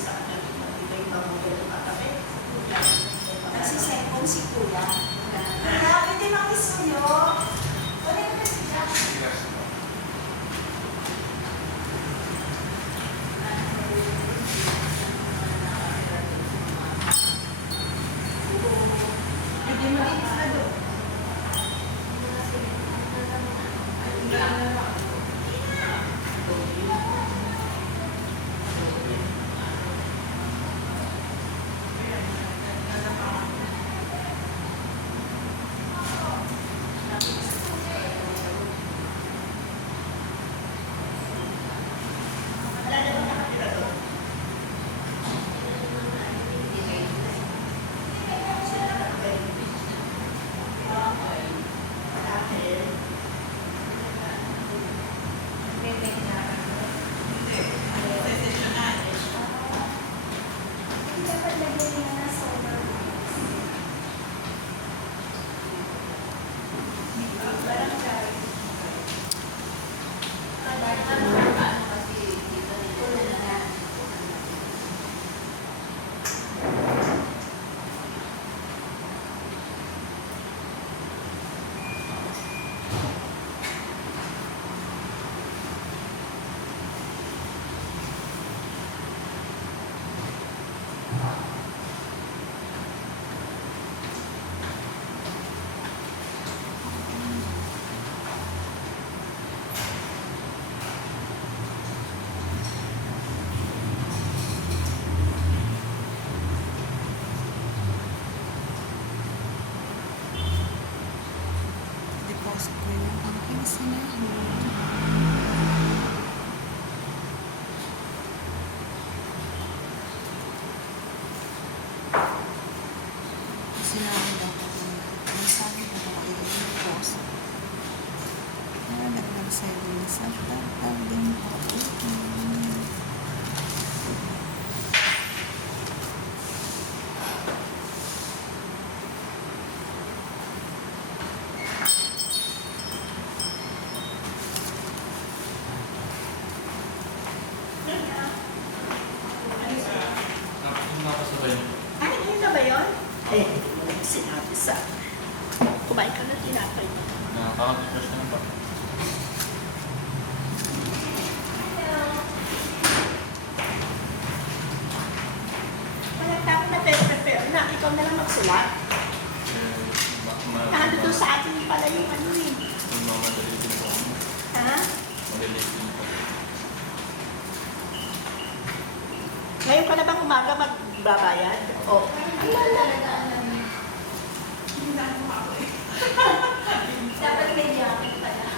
sa kanya. Iba yung pamudol ng katabi. Kasi second si Kuya. Kaya, pwede makis kayo. Pwede ka si Jack. Pwede makis na doon. Deposit ko yung aking sinahod. Sinahod ako. Ang sabi ko ako yung post. Kaya nag-send din sa tag din ako. Ay, yun na ba yun? Eh, hindi mo lang sinabi sa... Kumain ka na tinapay mo. Nakaka-refresh na ba? Wala ka ako na prepare na. Ikaw na lang magsulat. Nando doon sa atin pala yung ano eh. Yung mga madali din po. Ha? Madali din po. Ngayon ka na bang umaga magbabayad? O. Dapat may jacket pala.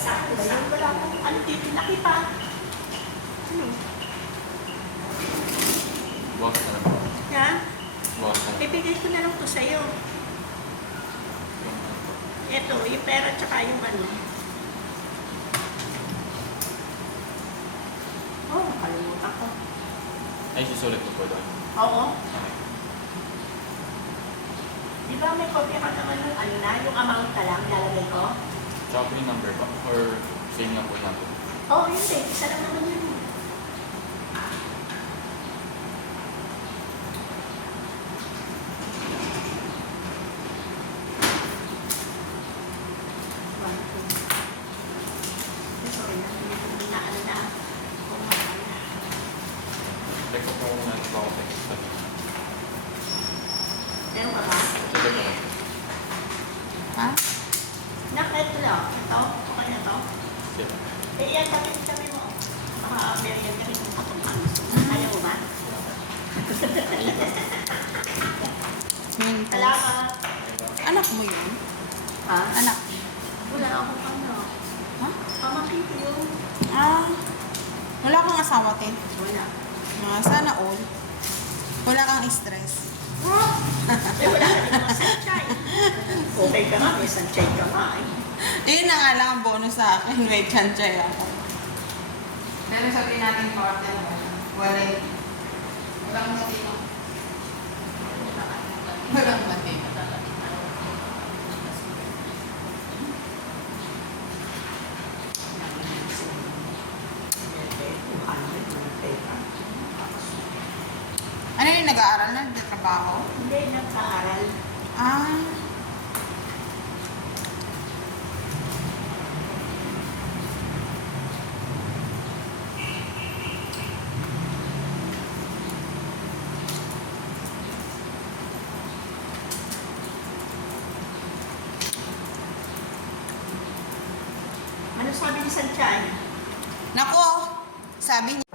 Sakto ba yun? Wala akong ano dito nakipa. Ano? Bukas na lang po. Ha? Bukas na lang. Ibigay ko na lang to sa'yo. Ito, yung pera tsaka yung ano. Oh, nakalimutan ko. Ay, susulit ko po doon. Oo. Okay. Di ba may kopya ka naman ng ano na, yung amount na lang, lalagay ko? Tsaka po yung number ba? Or same lang po yung number? Oo, hindi. Isa lang naman yun. Sorry na, hindi na ano na. Check ko po kung ano ba ako text sa inyo. Meron ka ba? Check ko po. Ha? Ito lang. Ito? Okay na to? Sige. Eh, yan, sabi mo. Baka merienda rin kung katungkan. Ayaw mo ba? Mentos. Salamat. Anak mo yun? Ha? Anak. Wala akong ano. Ha? Pamangkin ko yun. Ah. Wala kang asawa, Tin. Wala. Sana all. Wala kang stress. Eh, wala ka rin naman sanchay. Okay ka nga, may sanchay ka nga eh. Yun na nga lang ang bonus sa akin. May chanchay ako. Pero sabihin natin partner mo, walang matino. Walang matino. nag-aaral na, nagtatrabaho? Hindi, nagpaaral. Ah. Ano sabi ni Santiago? Nako, sabi niya,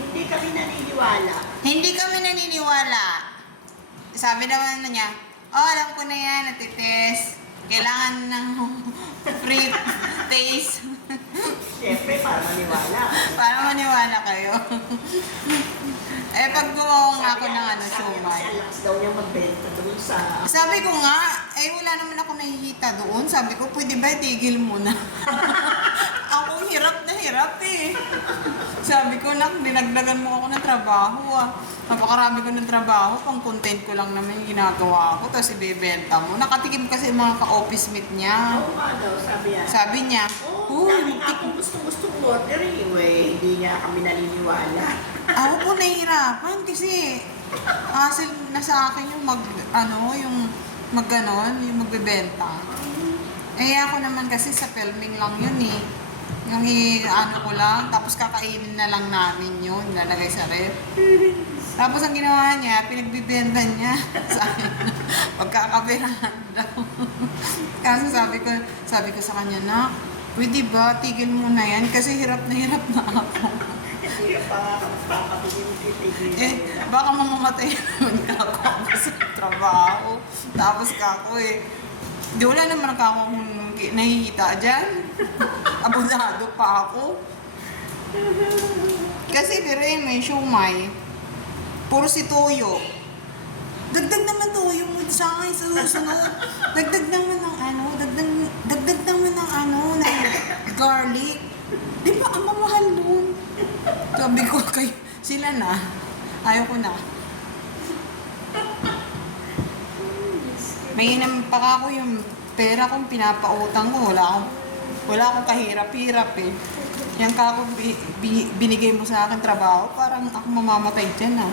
Hindi kami naniniwala. hindi kami naniniwala. Sabi naman niya, oh, alam ko na yan, natitis. Kailangan ng free taste Siyempre, para maniwala. para maniwala kayo. Eh, pag gumawa nga ako ng ano, Sabi siomay. niya, lakas daw niya magbenta doon sa... Sabi ko nga, eh wala naman ako nakikita doon. Sabi ko, pwede ba tigil muna? Ako hirap na hirap eh. Sabi ko, nak, dinagdagan mo ako ng trabaho ah. Napakarami ko ng trabaho, pang content ko lang naman yung ginagawa ko, tapos ibebenta mo. Nakatikim kasi yung mga ka-office mate niya. Oo nga daw, sabi niya. Sabi niya, Oo, dami nga akong gustong order eh. Hindi niya kami naniniwala. ako po nahihirapan kasi hassle na sa akin yung yung magbebenta. Eh ako naman kasi sa filming lang yun eh. Yung ko lang, tapos kakainin na lang namin yun, lalagay sa ref. Tapos ang ginawa niya, pinagbibenta niya sa akin. Pagkakapirahan daw. Kasi sabi ko sa kanya, na, pwede ba, tigil mo na yan kasi hirap na ako. Hindi ka pa papabili ng titigil. Eh, baka mamamatay naman ako sa trabaho. Tapos kako eh. Di wala naman ako nahihita dyan. Abusado pa ako. Kasi pero yun, may siomay. Puro si Toyo. Dagdag naman Toyo mo sa akin sa susunod. Dagdag naman ng dagdag naman ng ng garlic. Di ba ang mamahal doon? Sabi ko kay sila na. Ayaw ko na. May pa ako yung pera kong pinapautang ko. Wala akong kahirap-hirap eh. Yan ka ako binigay mo sa akin trabaho, parang ako mamamatay dyan ah.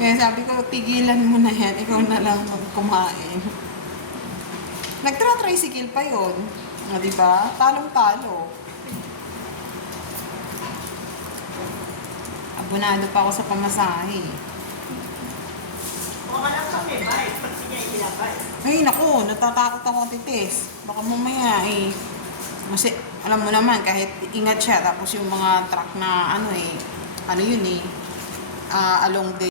Kaya sabi ko, tigilan mo na yan, ikaw na lang kumain. Nagtra-tricycle pa yun. Diba? Talong-talo. Abonado pa ako sa pamasahe. Oo lang kami, bye. Pag niya ilabay. Ay, naku, natatakot ako titis. Baka mamaya alam mo naman, kahit ingat siya, tapos yung mga truck na along the